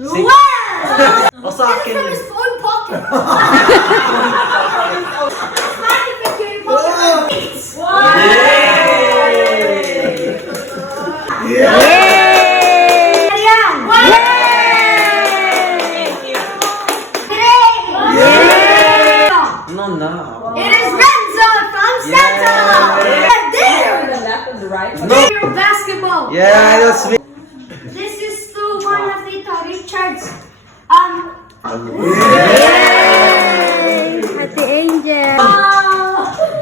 Wow! O sa akin From yun. his own pocket. Slide into your pocket. Ayan. No, no. It is Renzo from Santa. No. Basketball. Yeah, that's me. This is to one of Tito Richard's Ate Angel.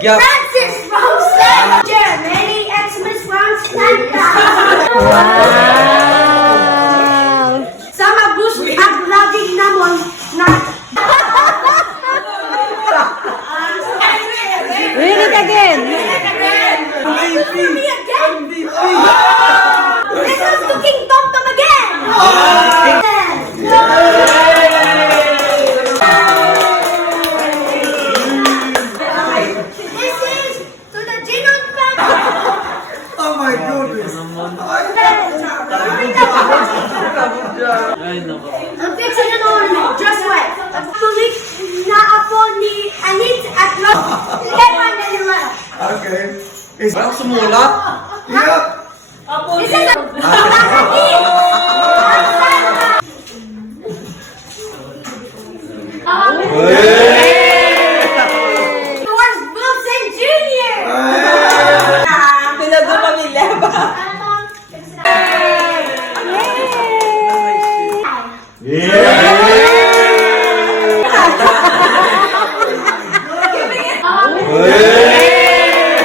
Yeah. Francis from Santa. Merry Xmas from Santa. Wow! Sama bus at labing namon na. Read it again. For me again. This is to King Tom Tom again. This is to the Jinon family. Oh my goodness. Ay, nako. Ang fixing na noon, just wait. Tulik na ako ni Anit at Lot. Lepan na nila. Okay. Is Parang sumulat. yeah. Isa na. George Wilson Jr. Pinago pamilya ba?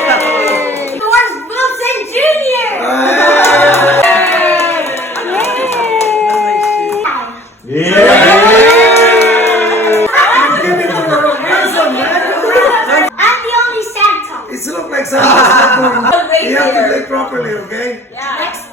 George Wilson Jr. Give it to the Wilson, man. I'm the only Santa. It's look like Santa's not going. You have to do it properly, okay? Yeah. Next